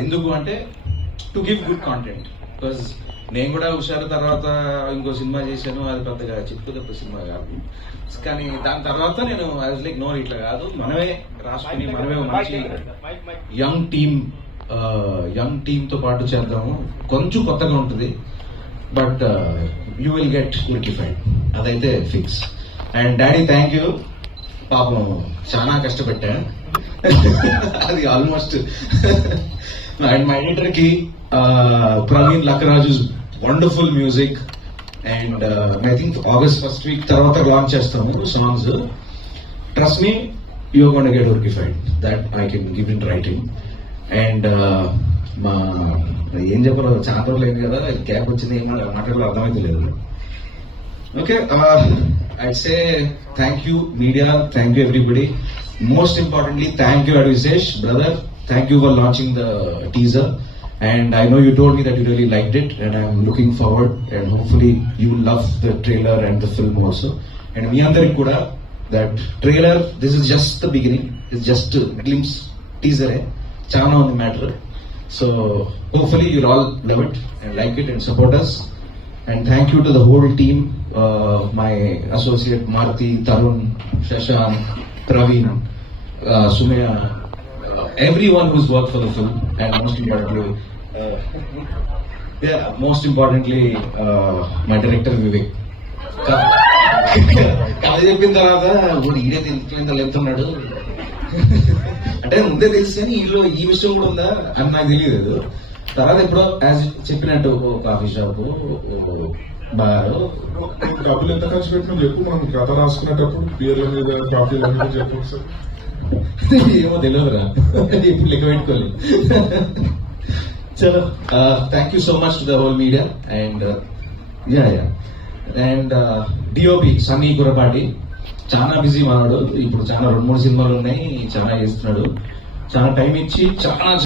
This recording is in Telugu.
ఎందుకు అంటే to give good content. Because నేను కూడా హుషారు తర్వాత ఇంకో సినిమా చేశాను, అది పెద్దగా చెప్పుదప్ప సినిమా కాదు. కానీ దాని తర్వాత నేను ఐ వాజ్ లైక్ నో, ఇట్లా కాదు, మనమే రాసుకుని మనమే మంచి యంగ్ టీమ్ తో పాటు చేద్దాము. కొంచెం కొత్తగా ఉంటుంది, but you will get horrified, అదైతే fix. And daddy thank you, పాపం చాలా కష్టపెట్టా అది ఆల్మోస్ట్. అండ్ మా ఎడిటర్ కి Praveen Lakkaraju wonderful music. And I think August 1st week తర్వాత లాంచ్ చేస్తాము songs. Trust me, you gonna get horrified, that I can give in writing. And మా ఏం చెప్పాలో చాలా లేదు కదా, గ్యాప్ వచ్చింది, ఏం మాట్లాడాలో అర్థమైతే లేదు. Okay, I'd say thank you media, thank you everybody. Most importantly, thank you Advisesh brother, thank you for launching the teaser, and I know you told me that you really liked it, and I'm looking forward, and hopefully you love the trailer and the film also. And me andariki kuda that trailer, this is just the beginning, it's just a glimpse, teaser hai, chaana on the matter. So hopefully you'll all love it and like it and support us. And thank you to the whole team, my associate Marti, Tarun, Shashank, Praveen, Sumaya, everyone who's worked for the film, and most importantly, my director Vivek. కథ చెప్పిన తర్వాత ఈడే వెళ్తున్నాడు అంటే ముందే తెలుసు, కానీ ఈ విషయం కూడా ఉందా అని నాకు తెలియదు. తర్వాత ఎప్పుడో యాజ్ చెప్పినట్టు కాఫీ షాప్, బారు, డబ్బులు ఎంత ఖర్చు పెట్టినా చెప్పు, మనం కథ రాసుకునేటప్పుడు పేర్ల మీద కాఫీల మీద చెప్పు సార్. ఏమో తెలియదురా, ఇప్పుడు లెక్క పెట్టుకోలేదు. చలో, thank you so much to the whole media. And and DOP Sunny Kurapati చాలా బిజీ మానాడు, ఇప్పుడు చాలా 2-3 సినిమాలు ఉన్నాయి, చాలా చేస్తున్నాడు, చాలా టైం ఇచ్చి చాలా